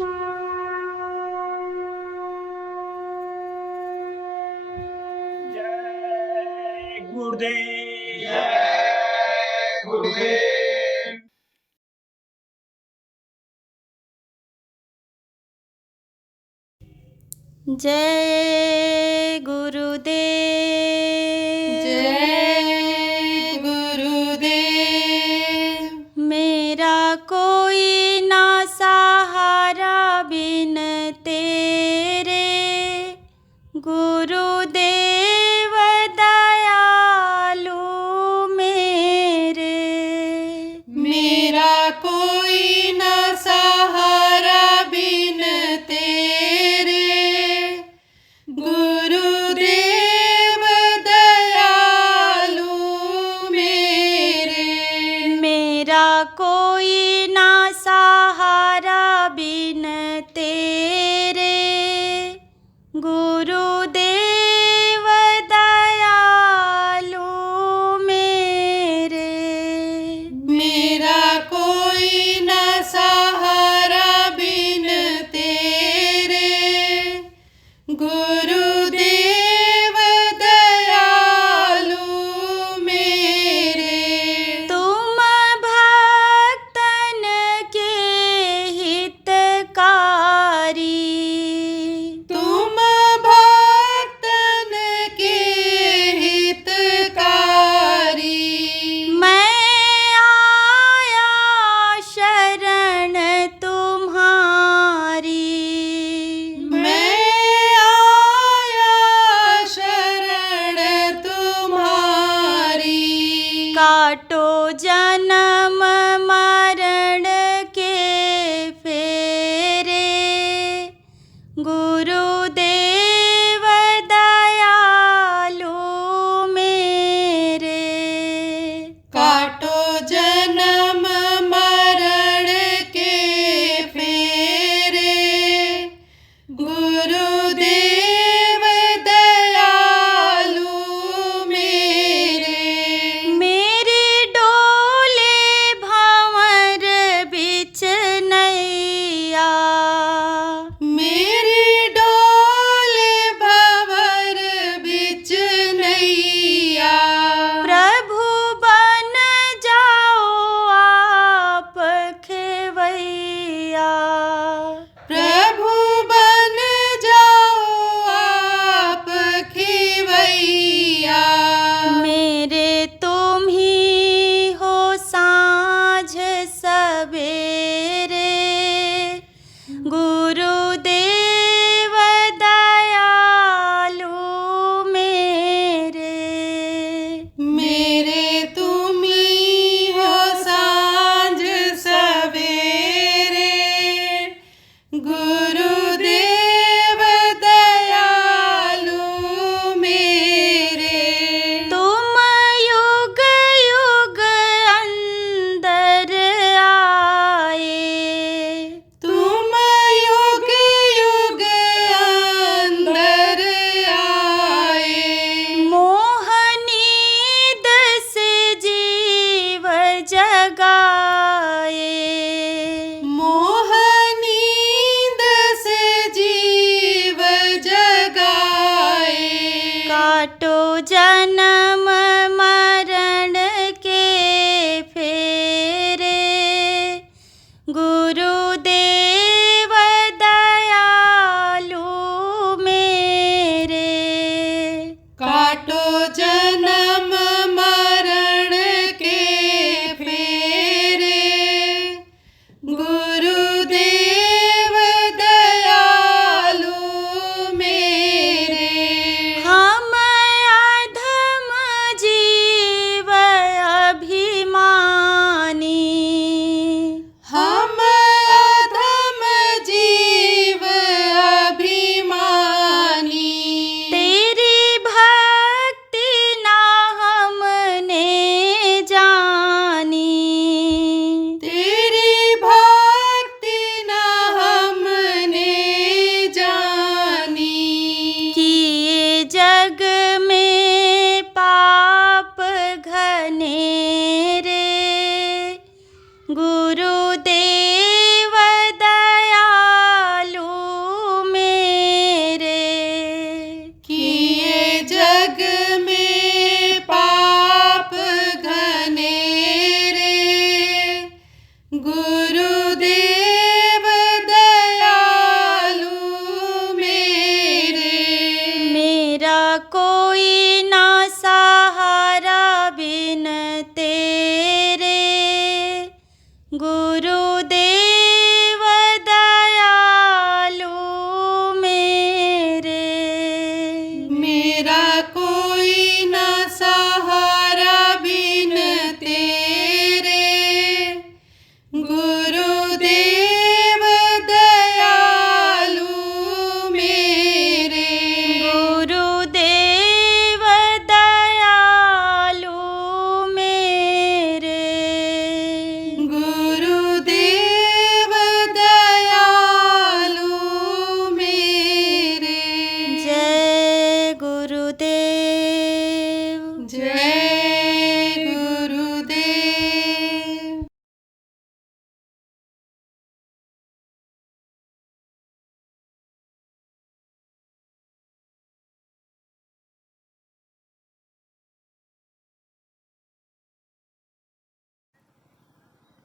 जय गुरुदेव। जय गुरुदेव। जय गुरुदेव। जय गुरुदेव। मेरा कोई ना सहारा बिन तेरे, गुरुदेव दयालु मेरे। मेरा कोई न सहारा बिन तेरे, गुरुदेव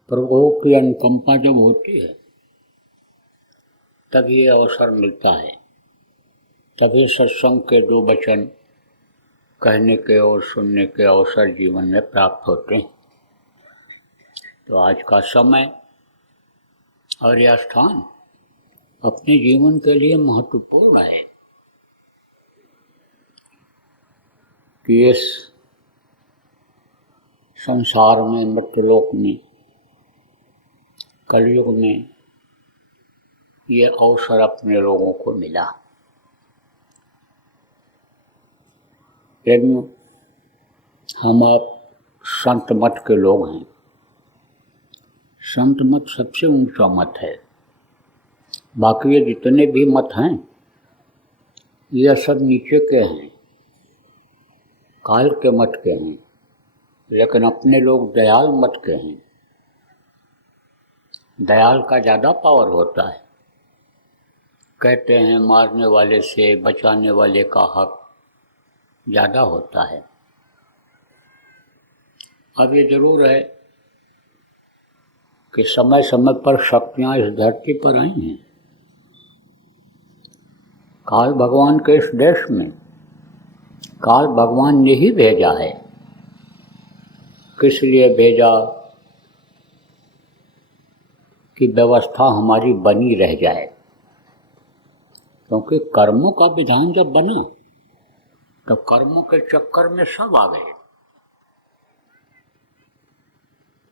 प्रभु की अनुकंपा जब होती है तब ये अवसर मिलता है, तभी सत्संग के 2 वचन कहने के और सुनने के अवसर जीवन में प्राप्त होते हैं। तो आज का समय और यह स्थान अपने जीवन के लिए महत्वपूर्ण है कि इस संसार में, मृत्युलोक में, कलयुग में ये अवसर अपने लोगों को मिला। प्रेमियों, हम आप संत मत के लोग हैं। संत मत सबसे ऊंचा मत है। बाकी ये जितने भी मत हैं ये सब नीचे के हैं, काल के मत के हैं, लेकिन अपने लोग दयाल मत के हैं। दयाल का ज़्यादा पावर होता है। कहते हैं मारने वाले से बचाने वाले का हक ज़्यादा होता है। अब ये जरूर है कि समय समय पर शक्तियाँ इस धरती पर आई हैं। काल भगवान के इस देश में काल भगवान ने ही भेजा है। किस लिए भेजा? कि व्यवस्था हमारी बनी रह जाए, क्योंकि कर्मों का विधान जब बना तब कर्मों के चक्कर में सब आ गए,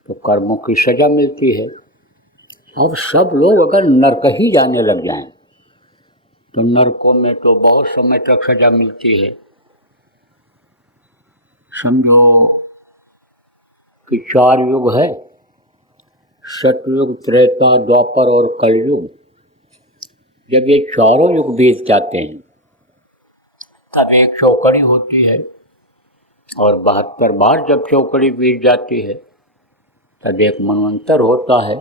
तो कर्मों की सजा मिलती है। अब सब लोग अगर नरक ही जाने लग जाएं तो नरकों में तो बहुत समय तक सजा मिलती है। समझो कि 4 युग है, सतयुग, त्रेता, द्वापर और कलयुग। जब ये चारों युग बीत जाते हैं तब एक चौकड़ी होती है, और 72 बार जब चौकड़ी बीत जाती है तब एक मनवंतर होता है,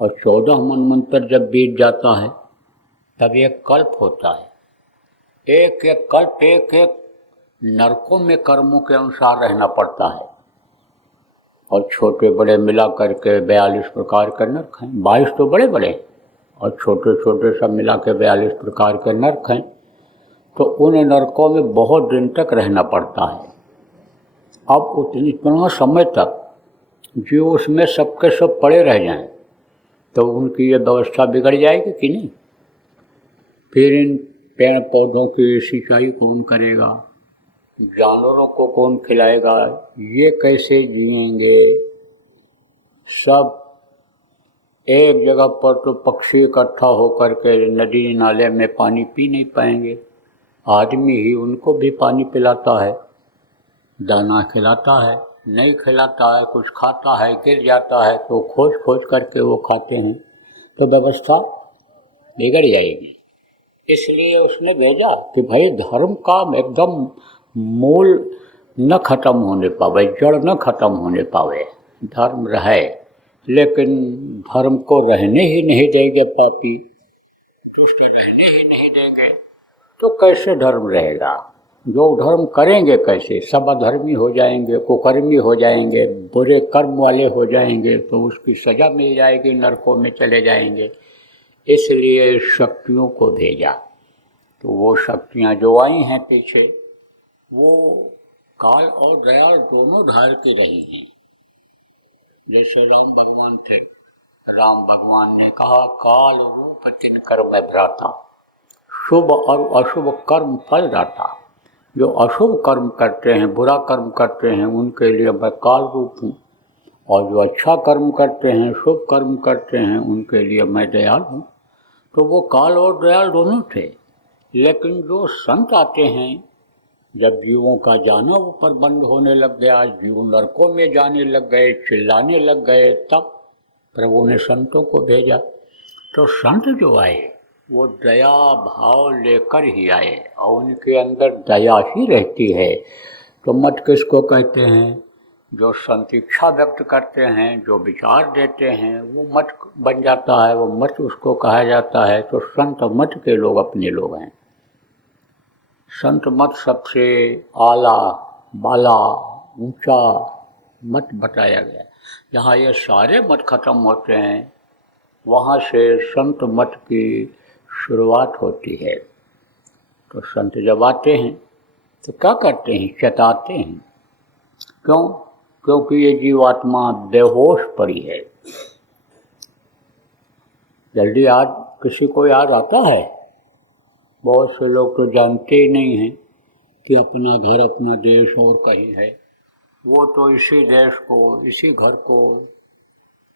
और 14 मनवंतर जब बीत जाता है तब एक कल्प होता है। एक एक कल्प, एक एक नरकों में कर्मों के अनुसार रहना पड़ता है, और छोटे बड़े मिला करके 42 प्रकार के नरक हैं। 22 तो बड़े बड़े और छोटे छोटे सब मिला के 42 प्रकार के नरक हैं। तो उन नरकों में बहुत दिन तक रहना पड़ता है। अब इतना समय तक जो उसमें सबके सब पड़े रह जाएं तो उनकी ये व्यवस्था बिगड़ जाएगी कि नहीं? फिर इन पेड़ पौधों की सिंचाई कौन करेगा? जानवरों को कौन खिलाएगा? ये कैसे जिएंगे? सब एक जगह पर तो पक्षी इकट्ठा होकर के नदी नाले में पानी पी नहीं पाएंगे। आदमी ही उनको भी पानी पिलाता है, दाना खिलाता है, नहीं खिलाता है, कुछ खाता है, गिर जाता है तो खोज खोज करके वो खाते हैं। तो व्यवस्था बिगड़ जाएगी। इसलिए उसने भेजा कि भाई धर्म का एकदम मूल न खत्म होने पावे, जड़ न खत्म होने पावे। धर्म रहे, लेकिन धर्म को रहने ही नहीं देंगे पापी, दुष्ट रहने ही नहीं देंगे तो कैसे धर्म रहेगा? जो धर्म करेंगे कैसे? सब अधर्मी हो जाएंगे, कुकर्मी हो जाएंगे, बुरे कर्म वाले हो जाएंगे, तो उसकी सजा मिल जाएगी, नरकों में चले जाएंगे। इसलिए शक्तियों को भेजा। तो वो शक्तियाँ जो आई हैं पीछे, वो काल और दयाल दोनों धार की रही हैं। जैसे राम भगवान थे, राम भगवान ने कहा काल रूप तिनकर मैं भ्राता, शुभ और अशुभ कर्म फल दाता। जो अशुभ कर्म करते हैं, बुरा कर्म करते हैं, उनके लिए मैं काल रूप हूँ, और जो अच्छा कर्म करते हैं, शुभ कर्म करते हैं, उनके लिए मैं दयाल हूँ। तो वो काल और दयाल दोनों थे। लेकिन जो संत आते हैं, जब जीवों का जाना ऊपर बंद होने लग गया, जीव नरकों में जाने लग गए, चिल्लाने लग गए, तब प्रभु ने संतों को भेजा। तो संत जो आए वो दया भाव लेकर ही आए, और उनके अंदर दया ही रहती है। तो मत किसको कहते हैं? जो संत इच्छा व्यक्त करते हैं, जो विचार देते हैं, वो मत बन जाता है, वो मत उसको कहा जाता है। तो संत मत के लोग अपने लोग हैं। संत मत सबसे आला, बाला, ऊंचा मत बताया गया। जहाँ ये सारे मठ खत्म होते हैं वहाँ से संत मठ की शुरुआत होती है। तो संत जब आते हैं तो क्या करते हैं, चताते हैं। क्यों? क्योंकि ये जीवात्मा बेहोश पड़ी है। जल्दी याद किसी को याद आता है? बहुत से लोग तो जानते ही नहीं हैं कि अपना घर अपना देश और कहीं है। वो तो इसी देश को, इसी घर को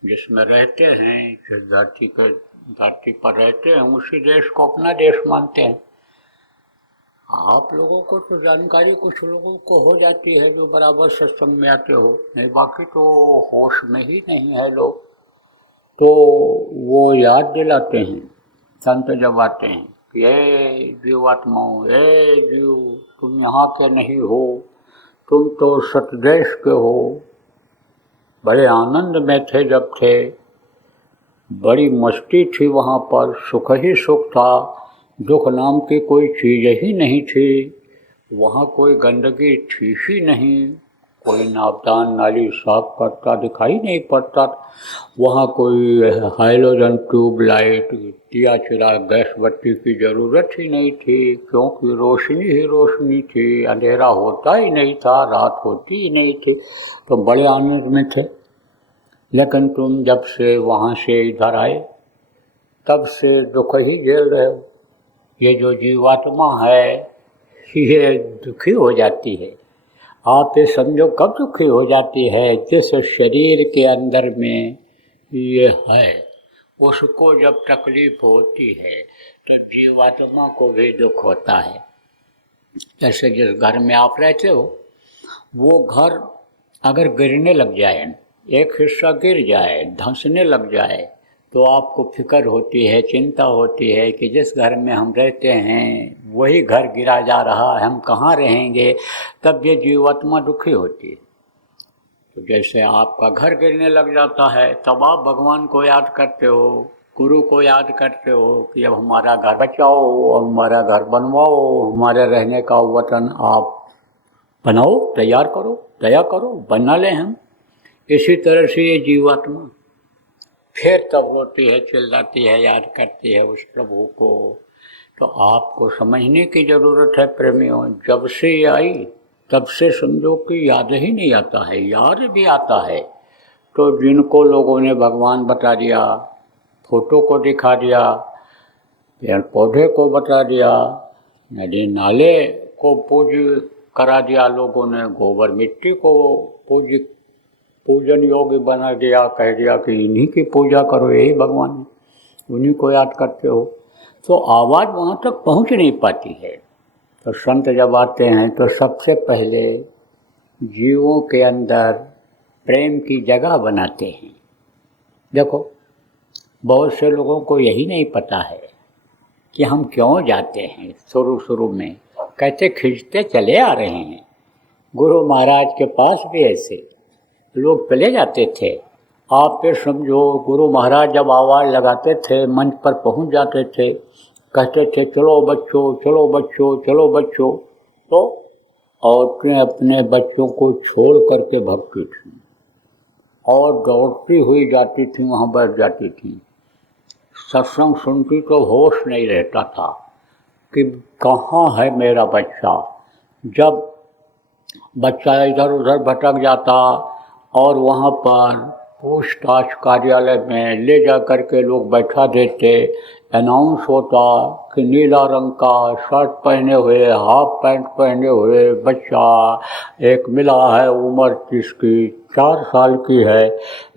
जिसमें रहते हैं, जिस धरती पर रहते हैं, उसी देश को अपना देश मानते हैं। आप लोगों को तो जानकारी कुछ लोगों को हो जाती है जो बराबर सत्संग में आते हो, नहीं बाकी तो होश में ही नहीं है लोग। तो वो याद दिलाते हैं संत जब आते हैं कि ये जीवात्माओं, ये जीव, तुम यहाँ के नहीं हो, तुम तो सतदेश के हो। बड़े आनंद में थे जब थे, बड़ी मस्ती थी वहाँ पर, सुख ही सुख था, दुख नाम की कोई चीज़ ही नहीं थी। वहाँ कोई गंदगी थी ही नहीं, कोई नापदान नाली साफ करता दिखाई नहीं पड़ता। वहाँ कोई हाइलोजन ट्यूब लाइट, दिया चिराग, गैस बत्ती की ज़रूरत ही नहीं थी, क्योंकि रोशनी ही रोशनी थी, अंधेरा होता ही नहीं था, रात होती ही नहीं थी। तो बड़े आनंद में थे। लेकिन तुम जब से वहाँ से इधर आए तब से दुख ही झेल रहे हो। ये जो जीवात्मा है ये दुखी हो जाती है। आप ये समझो कब दुखी हो जाती है, जिस शरीर के अंदर में ये है उसको जब तकलीफ होती है तब जीवात्मा को भी दुख होता है। जैसे जिस घर में आप रहते हो वो घर अगर गिरने लग जाए, एक हिस्सा गिर जाए, धंसने लग जाए, तो आपको फिक्र होती है, चिंता होती है कि जिस घर में हम रहते हैं वही घर गिरा जा रहा है, हम कहाँ रहेंगे। तब ये जीवात्मा दुखी होती है। तो जैसे आपका घर गिरने लग जाता है तब आप भगवान को याद करते हो, गुरु को याद करते हो कि अब हमारा घर बचाओ, हमारा घर बनवाओ, हमारे रहने का वतन आप बनाओ, तैयार करो, दया करो, बना लें हम। इसी तरह से ये जीवात्मा फिर तब रोती है, चिल्लाती है, याद करती है उस प्रभु को। तो आपको समझने की ज़रूरत है प्रेमियों, जब से ये आई तब से समझो कि याद ही नहीं आता है, याद भी आता है। तो जिनको लोगों ने भगवान बता दिया, फोटो को दिखा दिया, पेड़ पौधे को बता दिया, नदी नाले को पूज करा दिया लोगों ने, गोबर मिट्टी को पूजन योग्य बना दिया, कह दिया कि इन्हीं की पूजा करो, यही भगवान है, उन्हीं को याद करते हो, तो आवाज़ वहाँ तक पहुँच नहीं पाती है। तो संत जब आते हैं तो सबसे पहले जीवों के अंदर प्रेम की जगह बनाते हैं। देखो बहुत से लोगों को यही नहीं पता है कि हम क्यों जाते हैं। शुरू में कहते खिंचते चले आ रहे हैं। गुरु महाराज के पास भी ऐसे लोग चले जाते थे। आप फिर समझो गुरु महाराज जब आवाज़ लगाते थे, मंच पर पहुंच जाते थे, कहते थे चलो बच्चों, चलो बच्चों, चलो बच्चों, तो औरतें अपने बच्चों को छोड़ करके भगती थीं और दौड़ती हुई जाती थी, वहाँ बैठ जाती थी। सत्संग सुनती तो होश नहीं रहता था कि कहाँ है मेरा बच्चा। जब बच्चा इधर उधर भटक जाता और वहाँ पर पूछताछ कार्यालय में ले जा कर के लोग बैठा देते, अनाउंस होता कि नीला रंग का शर्ट पहने हुए, हाफ पैंट पहने हुए बच्चा एक मिला है, उम्र जिसकी 4 साल की है,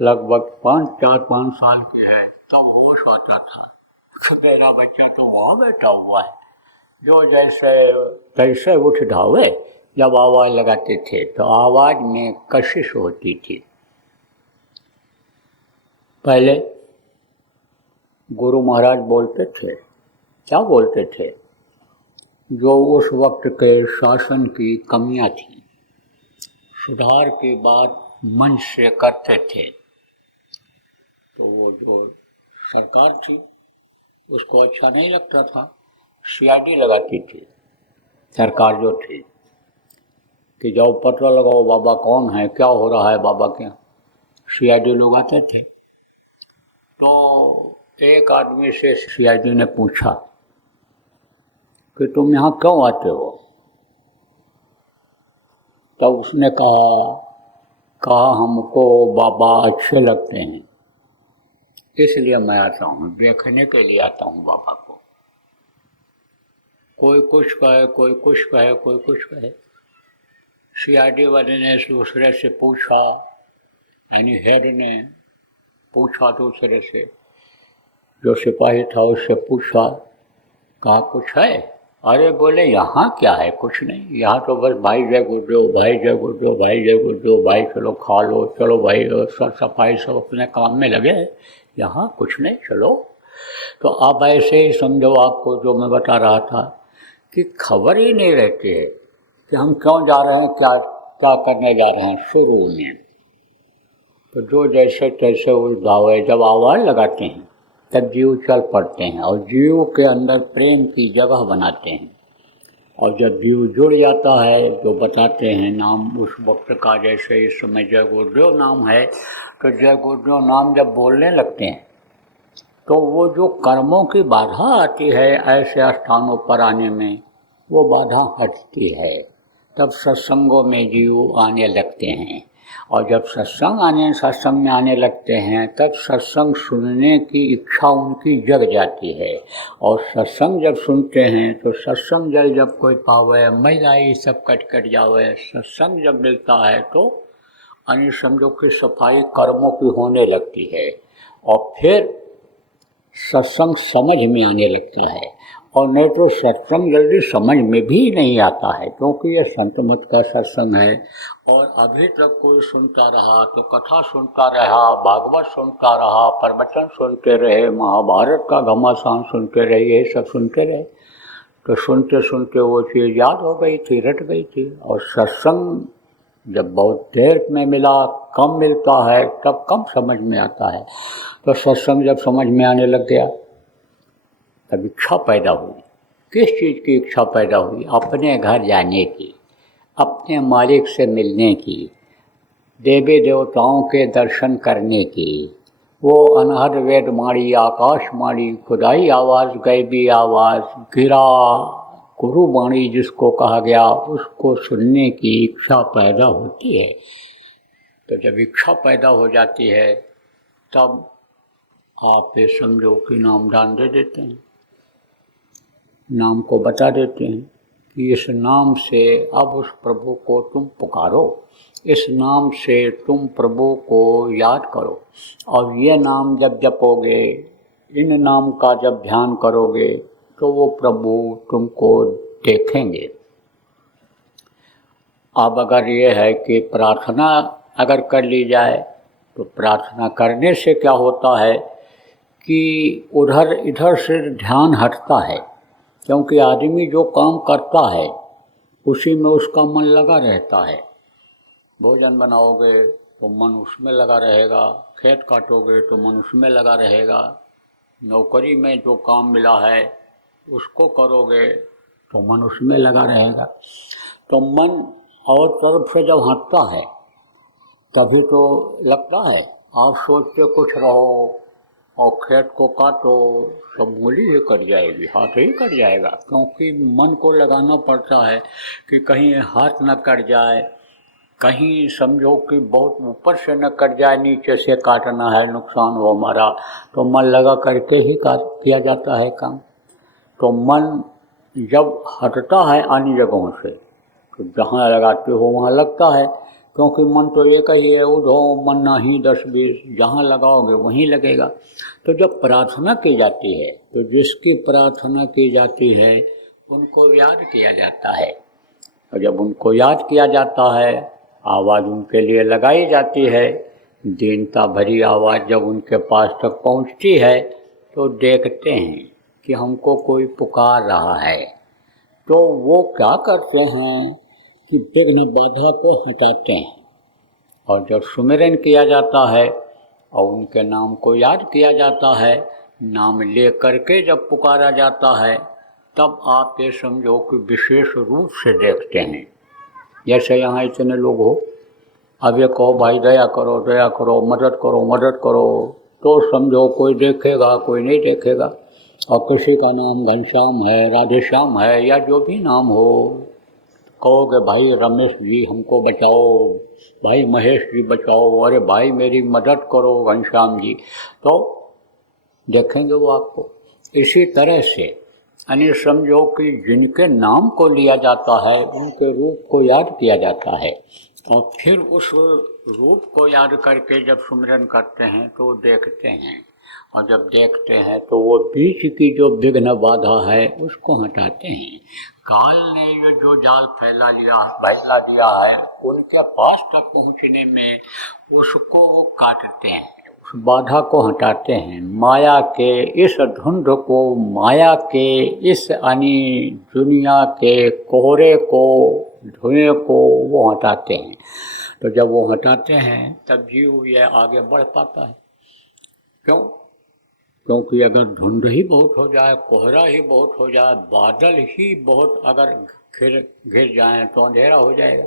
लगभग 4-5 साल की है। तो होश होता था मेरा बच्चा तो वहाँ बैठा हुआ है। जो जैसे तैसे उठ धावे जब आवाज़ लगाते थे तो आवाज़ में कशिश होती थी। पहले गुरु महाराज बोलते थे, क्या बोलते थे, जो उस वक्त के शासन की कमियां थी, सुधार की बात मन से करते थे। तो वो जो सरकार थी उसको अच्छा नहीं लगता था, सीआईडी लगाती थी सरकार जो थी कि जाओ पता लगाओ बाबा कौन है, क्या हो रहा है बाबा के यहाँ। सीआईडी लोग आते थे। तो एक आदमी से सीआईडी ने पूछा कि तुम यहाँ क्यों आते हो? तब उसने कहा हमको बाबा अच्छे लगते हैं, इसलिए मैं आता हूँ, देखने के लिए आता हूँ बाबा को। कोई कुछ कहे, कोई कुछ कहे, कोई कुछ कहे। सीआईडी वाले ने दूसरे से पूछा, यानी हेड ने पूछा दूसरे से, जो सिपाही था उससे पूछा, कहा कुछ है? अरे बोले यहाँ क्या है, कुछ नहीं, यहाँ तो बस भाई जय गुरुदेव, भाई जय गुरुदेव, भाई जय गुरुदेव, भाई चलो खा लो, चलो भाई सब सफाई सब अपने काम में लगे, यहाँ कुछ नहीं, चलो। तो आप ऐसे ही समझो, आपको जो मैं बता रहा था कि खबर ही नहीं रहती है कि हम क्यों जा रहे हैं, क्या क्या करने जा रहे हैं शुरू में। तो जो जैसे तैसे उस दावे जब आवाज़ लगाते हैं तब जीव चल पड़ते हैं और जीव के अंदर प्रेम की जगह बनाते हैं। और जब जीव जुड़ जाता है, जो बताते हैं नाम उस वक्त का, जैसे इस समय जय गुरुदेव नाम है, तो जय गुरुदेव नाम जब बोलने लगते हैं तो वो जो कर्मों की बाधा आती है ऐसे स्थानों पर आने में, वो बाधा हटती है। तब सत्संगों में जीव आने लगते हैं। और जब सत्संग में आने लगते हैं तब सत्संग सुनने की इच्छा उनकी जग जाती है। और सत्संग जब सुनते हैं तो सत्संग जल जब कोई पावे, मैलाई सब कट जावे। सत्संग जब मिलता है तो अन्य समझो की सफाई कर्मों की होने लगती है और फिर सत्संग समझ में आने लगता है। और नहीं तो सत्संग जल्दी समझ में भी नहीं आता है, क्योंकि ये संत मत का सत्संग है। और अभी तक कोई सुनता रहा तो कथा सुनता रहा, भागवत सुनता रहा, प्रवचन सुनते रहे, महाभारत का घमासान सुनते रहे, ये सब सुनते रहे, तो सुनते सुनते वो चीज़ याद हो गई थी, रट गई थी। और सत्संग जब बहुत देर में मिला, कम मिलता है, तब कम समझ में आता है। तो सत्संग जब समझ में आने लग गया तब इच्छा पैदा हुई। किस चीज़ की इच्छा पैदा हुई? अपने घर जाने की, अपने मालिक से मिलने की, देवी देवताओं के दर्शन करने की। वो अनहद वेद माड़ी, आकाश माड़ी, खुदाई आवाज़, गैबी आवाज़, गिरा गुरु वाणी जिसको कहा गया, उसको सुनने की इच्छा पैदा होती है। तो जब इच्छा पैदा हो जाती है तब आप ये समझो कि नाम दान दे देते हैं, नाम को बता देते हैं कि इस नाम से अब उस प्रभु को तुम पुकारो, इस नाम से तुम प्रभु को याद करो। और ये नाम जब जपोगे, इन नाम का जब ध्यान करोगे तो वो प्रभु तुमको देखेंगे। अब अगर ये है कि प्रार्थना अगर कर ली जाए तो प्रार्थना करने से क्या होता है कि उधर इधर से ध्यान हटता है, क्योंकि आदमी जो काम करता है उसी में उसका मन लगा रहता है। भोजन बनाओगे तो मन उसमें लगा रहेगा, खेत काटोगे तो मन उसमें लगा रहेगा, नौकरी में जो काम मिला है उसको करोगे तो मन उसमें लगा रहेगा। तो मन और तरफ से जब हटता है तभी तो लगता है। आप सोचते कुछ रहो और खेत को काटो तो मूली ही कट जाएगी, हाथ ही कट जाएगा, क्योंकि मन को लगाना पड़ता है कि कहीं हाथ न कट जाए, कहीं समझो कि बहुत ऊपर से न कट जाए, नीचे से काटना है, नुकसान हो हमारा, तो मन लगा करके ही किया जाता है काम। तो मन जब हटता है अन्य जगहों से तो जहाँ लगाते हो वहाँ लगता है, क्योंकि मन तो एक ही है, उधो मन नहीं 10-20, जहाँ लगाओगे वहीं लगेगा। तो जब प्रार्थना की जाती है तो जिसकी प्रार्थना की जाती है उनको याद किया जाता है, और जब उनको याद किया जाता है आवाज़ उनके लिए लगाई जाती है। दीनता भरी आवाज़ जब उनके पास तक पहुंचती है तो देखते हैं कि हमको कोई पुकार रहा है, तो वो क्या करते हैं कि विघ्न बाधा को हटाते हैं। और जब सुमिरन किया जाता है और उनके नाम को याद किया जाता है, नाम ले करके जब पुकारा जाता है, तब आप ये समझो कि विशेष रूप से देखते हैं। जैसे यहाँ इतने लोग हो, अब ये कहो भाई दया करो, मदद करो, तो समझो कोई देखेगा कोई नहीं देखेगा। और किसी का नाम घनश्याम है, राधेश्याम है, या जो भी नाम हो, कहोगे भाई रमेश जी हमको बचाओ, भाई महेश जी बचाओ, अरे भाई मेरी मदद करो घनश्याम जी, तो देखेंगे वो आपको। इसी तरह से यानी समझो कि जिनके नाम को लिया जाता है उनके रूप को याद किया जाता है, और फिर उस रूप को याद करके जब सुमिरन करते हैं तो देखते हैं, और जब देखते हैं तो वो बीच की जो विघ्न बाधा है उसको हटाते हैं। काल ने ये जो जाल फैला दिया है उनके पास तक पहुँचने में उसको वो काटते हैं, उस बाधा को हटाते हैं। माया के इस धुंध को, माया के इस यानी दुनिया के कोहरे को, धुएं को वो हटाते हैं। तो जब वो हटाते हैं तब जीव ये आगे बढ़ पाता है। क्यों? क्योंकि अगर धुंध ही बहुत हो जाए, कोहरा ही बहुत हो जाए, बादल ही बहुत अगर घिर जाए तो अंधेरा हो जाएगा,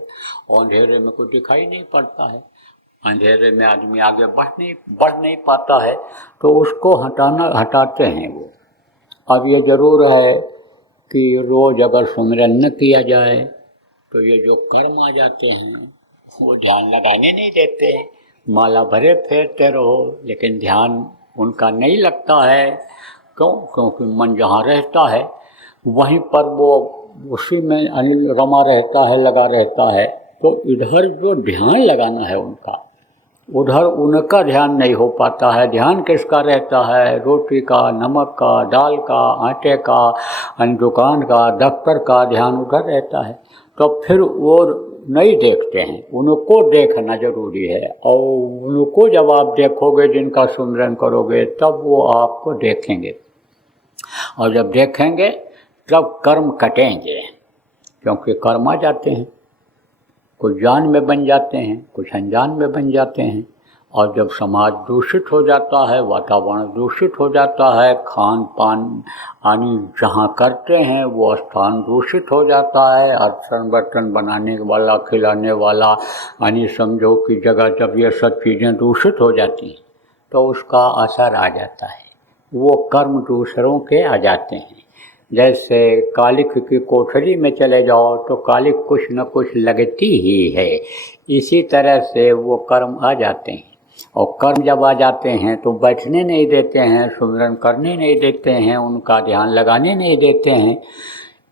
और अंधेरे में कुछ दिखाई नहीं पड़ता है, अंधेरे में आदमी आगे बढ़ नहीं पाता है, तो उसको हटाते हैं वो। अब ये ज़रूर है कि रोज़ अगर सुमिरन न किया जाए तो ये जो कर्म आ जाते हैं वो ध्यान लगाने नहीं देते, माला भरे फेरते रहो लेकिन ध्यान उनका नहीं लगता है। क्यों? क्योंकि मन जहाँ रहता है वहीं पर वो उसी में अनिल रमा रहता है, लगा रहता है। तो इधर जो ध्यान लगाना है उनका, उधर उनका ध्यान नहीं हो पाता है। ध्यान किसका रहता है? रोटी का, नमक का, दाल का, आटे का, दुकान का, दफ्तर का ध्यान उधर रहता है। तो फिर वो नहीं देखते हैं, उनको देखना जरूरी है। और उनको जब आप देखोगे, जिनका सुमिरन करोगे, तब वो आपको देखेंगे, और जब देखेंगे तब कर्म कटेंगे। क्योंकि कर्म आ जाते हैं, कुछ जान में बन जाते हैं, कुछ अनजान में बन जाते हैं। और जब समाज दूषित हो जाता है, वातावरण दूषित हो जाता है, खान पान यानी जहाँ करते हैं वो स्थान दूषित हो जाता है, अर्चन बर्तन बनाने वाला, खिलाने वाला यानी समझो कि जगह जब ये सब चीज़ें दूषित हो जाती हैं तो उसका असर आ जाता है, वो कर्म दूसरों के आ जाते हैं। जैसे कालिख की कोठरी में चले जाओ तो कालिख कुछ न कुछ लगती ही है, इसी तरह से वो कर्म आ जाते हैं। और कर्म जब आ जाते हैं तो बैठने नहीं देते हैं, सुमिरन करने नहीं देते हैं, उनका ध्यान लगाने नहीं देते हैं।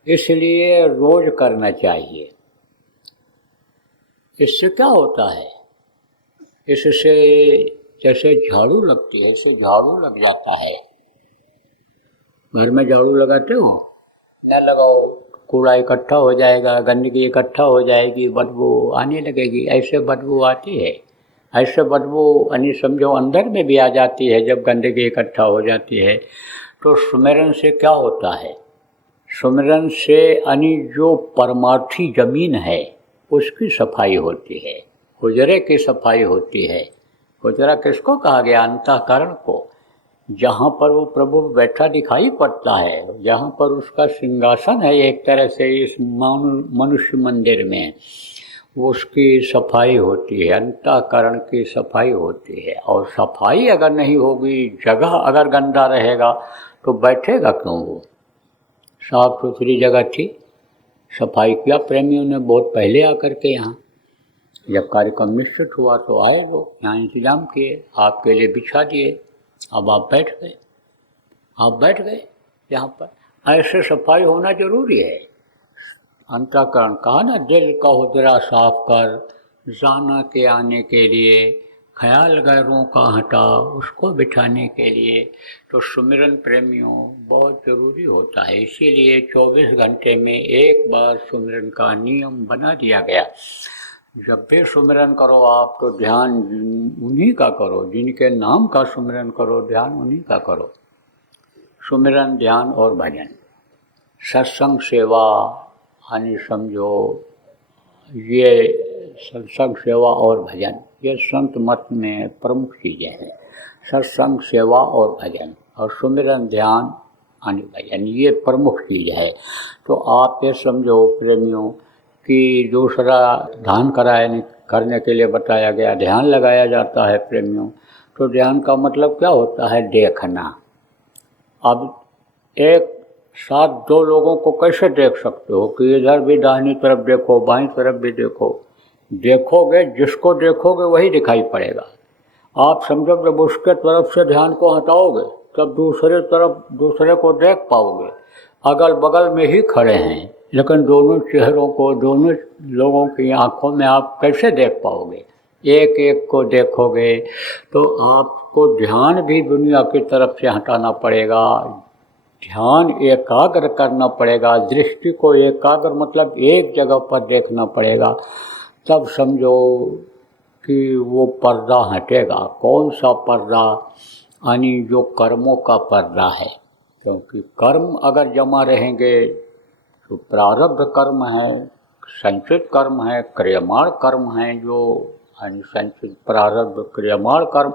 इसलिए रोज करना चाहिए। इससे क्या होता है? इससे जैसे झाड़ू लगती है, इससे झाड़ू लग जाता है। घर में झाड़ू लगाते हो ना, लगाओ, कूड़ा इकट्ठा हो जाएगा, गंदगी इकट्ठा हो जाएगी, बदबू आने लगेगी। ऐसे बदबू आती है, ऐसे बदबू यानी समझो अंदर में भी आ जाती है जब गंदगी इकट्ठा हो जाती है। तो सुमिरन से क्या होता है? सुमिरन से यानी जो परमार्थी जमीन है उसकी सफाई होती है, हुजरे की सफाई होती है। हुजरा किसको कहा गया? अंतःकरण को, जहाँ पर वो प्रभु बैठा दिखाई पड़ता है, जहाँ पर उसका सिंहासन है एक तरह से इस मनुष्य मंदिर में, उसकी सफाई होती है, अंतःकरण की सफाई होती है। और सफाई अगर नहीं होगी, जगह अगर गंदा रहेगा तो बैठेगा क्यों वो? साफ सुथरी जगह थी, सफाई किया प्रेमियों ने बहुत पहले आकर के यहाँ। जब कार्यक्रम निश्चित हुआ तो आए लोग, यहाँ इंतजाम किए, आपके लिए बिछा दिए, अब आप बैठ गए यहाँ पर। ऐसे सफाई होना जरूरी है। अंतःकरण कहा ना, दिल का हुजरा साफ कर, जाना के आने के लिए, ख्याल गैरों का हटा, उसको बिठाने के लिए। तो सुमिरन प्रेमियों बहुत ज़रूरी होता है। इसीलिए 24 घंटे में एक बार सुमिरन का नियम बना दिया गया। जब भी सुमिरन करो आप तो ध्यान उन्हीं का करो, जिनके नाम का सुमिरन करो, ध्यान उन्हीं का करो। सुमिरन, ध्यान और भजन, सत्संग सेवा यानी समझो, ये सत्संग सेवा और भजन ये संत मत में प्रमुख चीज़ें हैं। सत्संग, सेवा और भजन, और सुमिरन, ध्यान यानी भजन, ये प्रमुख चीज़ है। तो आप ये समझो प्रेमियों कि दूसरा ध्यान करने के लिए बताया गया, ध्यान लगाया जाता है प्रेमियों। तो ध्यान का मतलब क्या होता है? देखना। अब एक साथ दो लोगों को कैसे देख सकते हो कि इधर भी दाहिनी तरफ देखो, बाईं तरफ भी देखो? देखोगे, जिसको देखोगे वही दिखाई पड़ेगा। आप समझो जब उसके तरफ से ध्यान को हटाओगे तब दूसरे को देख पाओगे। अगल बगल में ही खड़े हैं, लेकिन दोनों चेहरों को, दोनों लोगों की आंखों में आप कैसे देख पाओगे? एक एक को देखोगे तो आपको ध्यान भी दुनिया की तरफ से हटाना पड़ेगा, ध्यान एकाग्र करना पड़ेगा, दृष्टि को एकाग्र मतलब एक जगह पर देखना पड़ेगा। तब समझो कि वो पर्दा हटेगा। कौन सा पर्दा? यानी जो कर्मों का पर्दा है। क्योंकि कर्म अगर जमा रहेंगे तो प्रारब्ध कर्म है, संचित कर्म है, क्रियमाण कर्म है। जो संचित प्रारब्ध क्रियमाण कर्म,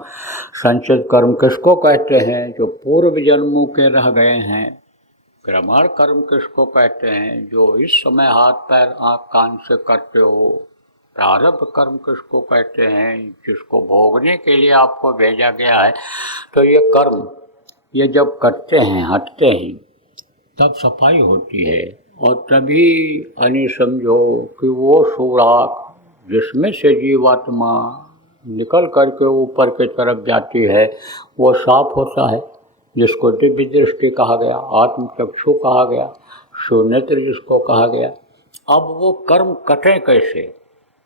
संचित कर्म किसको कहते हैं? जो पूर्व जन्मों के रह गए हैं। क्रियमाण कर्म किसको कहते हैं? जो इस समय हाथ पैर आँख कान से करते हो। प्रारब्ध कर्म किसको कहते हैं? जिसको भोगने के लिए आपको भेजा गया है। तो ये कर्म, ये जब करते हैं, हटते हैं, तब सफाई होती है। और तभी समझो कि वो सुराख जिसमें से जीवात्मा निकल करके ऊपर की तरफ जाती है वो साफ होता है, जिसको दिव्य दृष्टि कहा गया, आत्म चक्षु कहा गया, सुनेत्र जिसको कहा गया। अब वो कर्म कटे कैसे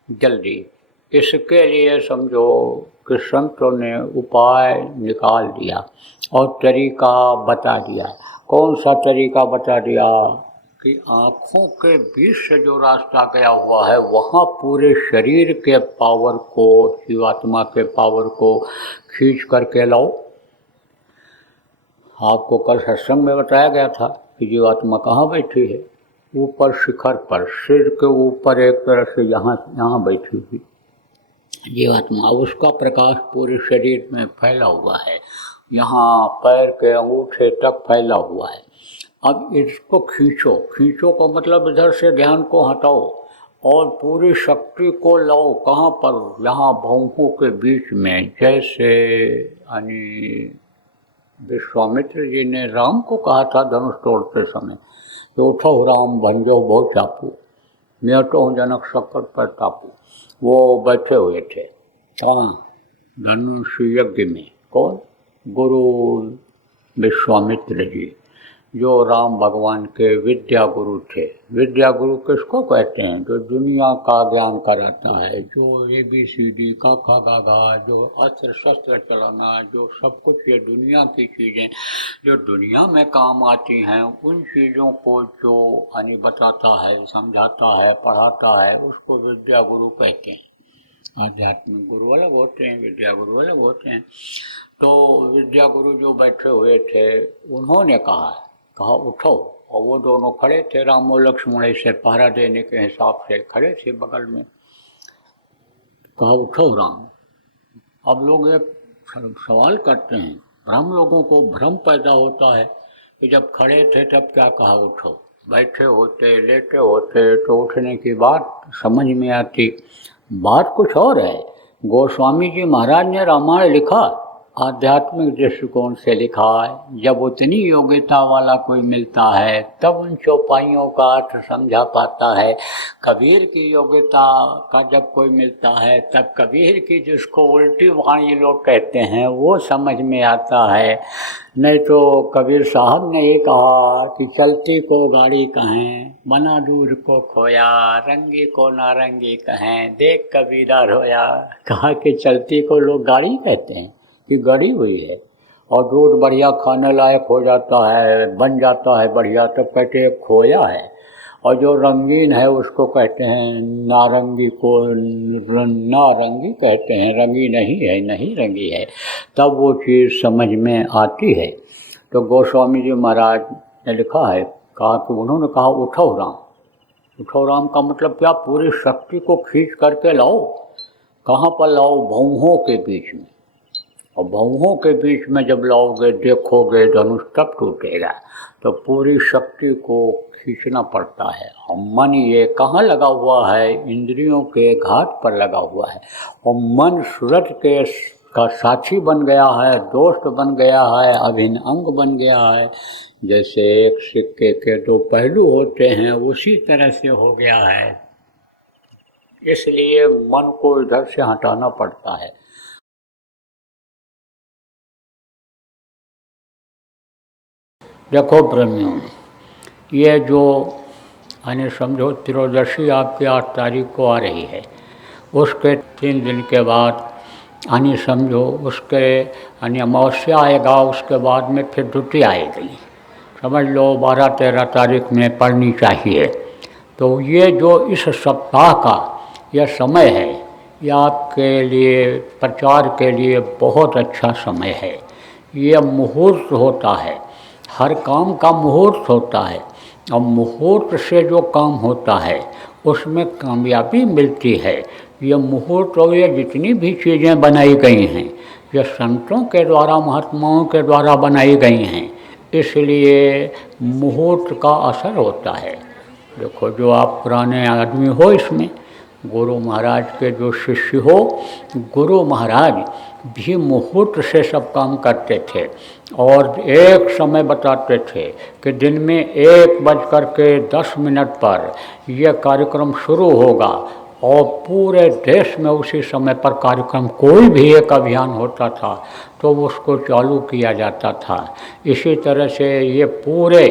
जल्दी? इसके लिए समझो कि संतों ने उपाय निकाल दिया और तरीका बता दिया। कौन सा तरीका बता दिया? कि आँखों के बीच से जो रास्ता गया हुआ है वहाँ पूरे शरीर के पावर को, जीवात्मा के पावर को खींच करके लाओ। आपको कल सत्संग में बताया गया था कि जीवात्मा कहाँ बैठी है? ऊपर शिखर पर, सिर के ऊपर एक तरह से यहाँ बैठी हुई जीवात्मा। उसका प्रकाश पूरे शरीर में फैला हुआ है, यहाँ पैर के अंगूठे तक फैला हुआ है। अब इसको खींचो, खींचो का मतलब इधर से ध्यान को हटाओ और पूरी शक्ति को लाओ। कहाँ पर? यहाँ भौहों के बीच में। जैसे विश्वामित्र जी ने राम को कहा था धनुष तोड़ते समय, तो उठो राम भंजो बहुत चापू, मैं तो हूँ जनक शक्कर पर टापू। वो बैठे हुए थे कहाँ? धनुष यज्ञ में। कौन? गुरु विश्वामित्र जी, जो राम भगवान के विद्या गुरु थे। विद्या गुरु किसको कहते हैं? जो दुनिया का ज्ञान कराता है, जो ABCD का खा गा गा, जो अस्त्र शस्त्र चलाना, जो सब कुछ ये दुनिया की चीज़ें जो दुनिया में काम आती हैं, उन चीज़ों को जो बताता है, समझाता है, पढ़ाता है, उसको विद्या गुरु कहते हैं। आध्यात्मिक गुरु अलग होते हैं, विद्या गुरु अलग होते हैं। तो विद्या गुरु जो बैठे हुए थे उन्होंने कहा उठो, और वो दोनों खड़े थे, राम और लक्ष्मण से पहरा देने के हिसाब से खड़े थे बगल में। कहा उठो राम। अब लोग ये सवाल करते हैं, हम लोगों को भ्रम पैदा होता है कि जब खड़े थे तब क्या कहा उठो, बैठे होते, लेटे होते तो उठने की बात समझ में आती। बात कुछ और है। गोस्वामी जी महाराज ने रामायण लिखा, आध्यात्मिक दृष्टिकोण से लिखा है। जब उतनी योग्यता वाला कोई मिलता है तब उन चौपाइयों का अर्थ समझा पाता है। कबीर की योग्यता का जब कोई मिलता है तब कबीर की, जिसको उल्टी वाणी लोग कहते हैं, वो समझ में आता है। नहीं तो कबीर साहब ने ये कहा कि चलती को गाड़ी कहें, बना दूर को खोया, रंगी को नारंगी कहें, देख कबीरा रोया। कहा कि चलती को लोग गाड़ी कहते हैं कि गड़ी हुई है, और दूध बढ़िया खाने लायक हो जाता है, बन जाता है बढ़िया, तब कहते हैं खोया है। और जो रंगीन है उसको कहते हैं नारंगी, को नारंगी कहते हैं, रंगी नहीं है, नहीं रंगी है, तब वो चीज़ समझ में आती है। तो गोस्वामी जी महाराज ने लिखा है, कहा कि उन्होंने कहा उठो राम। उठो राम का मतलब क्या? पूरी शक्ति को खींच करके लाओ। कहाँ पर लाओ? भौहों के बीच में। और भवों के बीच में जब लाओगे, देखोगे, धनुष तब टूटेगा। तो पूरी शक्ति को खींचना पड़ता है। और मन ये कहाँ लगा हुआ है? इंद्रियों के घाट पर लगा हुआ है। और मन सूरज के का साथी बन गया है, दोस्त बन गया है, अभिन्न अंग बन गया है। जैसे एक सिक्के के दो पहलू होते हैं, उसी तरह से हो गया है। इसलिए मन को इधर से हटाना पड़ता है। देखो ब्रह्मियों, ये जो यानी समझो त्रयोदशी आपकी 8 तारीख को आ रही है, उसके 3 दिन के बाद यानी समझो उसके यानी अमावस्या आएगा, उसके बाद में फिर द्वितीया आएगी। समझ लो 12-13 तारीख में पड़नी चाहिए। तो ये जो इस सप्ताह का यह समय है, यह आपके लिए प्रचार के लिए बहुत अच्छा समय है। यह मुहूर्त होता है, हर काम का मुहूर्त होता है। और मुहूर्त से जो काम होता है उसमें कामयाबी मिलती है। ये मुहूर्त और ये जितनी भी चीज़ें बनाई गई हैं, ये संतों के द्वारा, महात्माओं के द्वारा बनाई गई हैं। इसलिए मुहूर्त का असर होता है। देखो, जो आप पुराने आदमी हो, इसमें गुरु महाराज के जो शिष्य हो, गुरु महाराज भी मुहूर्त से सब काम करते थे और एक समय बताते थे कि दिन में 1:10 पर यह कार्यक्रम शुरू होगा और पूरे देश में उसी समय पर कार्यक्रम, कोई भी एक अभियान होता था तो उसको चालू किया जाता था। इसी तरह से ये पूरे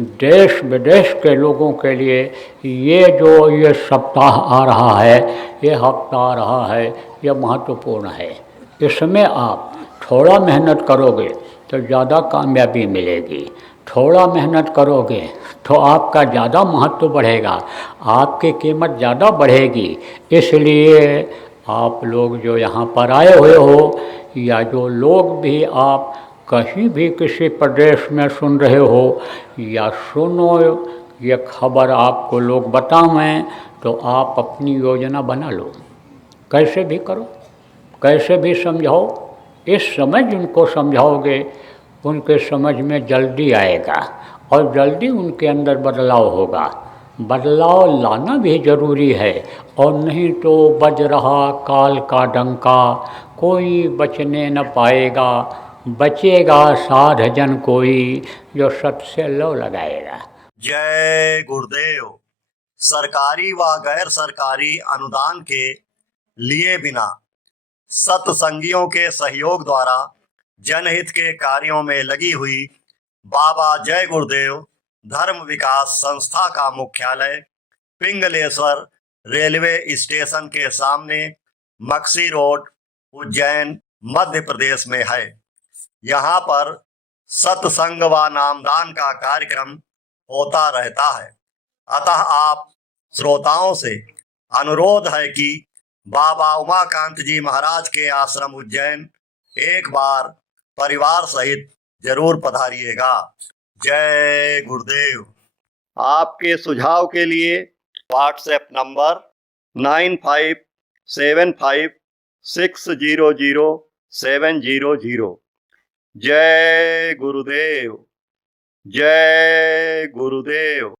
देश विदेश के लोगों के लिए ये जो ये सप्ताह आ रहा है, ये हफ्ता आ रहा है, ये महत्वपूर्ण है। इसमें आप थोड़ा मेहनत करोगे तो ज़्यादा कामयाबी मिलेगी, थोड़ा मेहनत करोगे तो आपका ज़्यादा महत्व बढ़ेगा, आपकी कीमत ज़्यादा बढ़ेगी। इसलिए आप लोग जो यहाँ पर आए हुए हो, या जो लोग भी आप कहीं भी किसी प्रदेश में सुन रहे हो या सुनो, ये खबर आपको लोग बतावें, तो आप अपनी योजना बना लो। कैसे भी करो, कैसे भी समझाओ। इस समय जिनको समझाओगे उनके समझ में जल्दी आएगा और जल्दी उनके अंदर बदलाव होगा। बदलाव लाना भी ज़रूरी है, और नहीं तो बज रहा काल का डंका, कोई बचने न पाएगा। बचेगा साध जन कोई, जो सत से लौ लगाएगा। जय गुरुदेव। सरकारी व गैर सरकारी अनुदान के लिए बिना सत्संगियों के सहयोग द्वारा जनहित के कार्यों में लगी हुई बाबा जय गुरुदेव धर्म विकास संस्था का मुख्यालय पिंगलेश्वर रेलवे स्टेशन के सामने, मक्सी रोड, उज्जैन, मध्य प्रदेश में है। यहाँ पर सत्संग व नामदान का कार्यक्रम होता रहता है। अतः आप श्रोताओं से अनुरोध है कि बाबा उमाकांत जी महाराज के आश्रम उज्जैन एक बार परिवार सहित जरूर पधारिएगा। जय गुरुदेव। आपके सुझाव के लिए व्हाट्सएप नंबर 9575600700। जय गुरुदेव। जय गुरुदेव।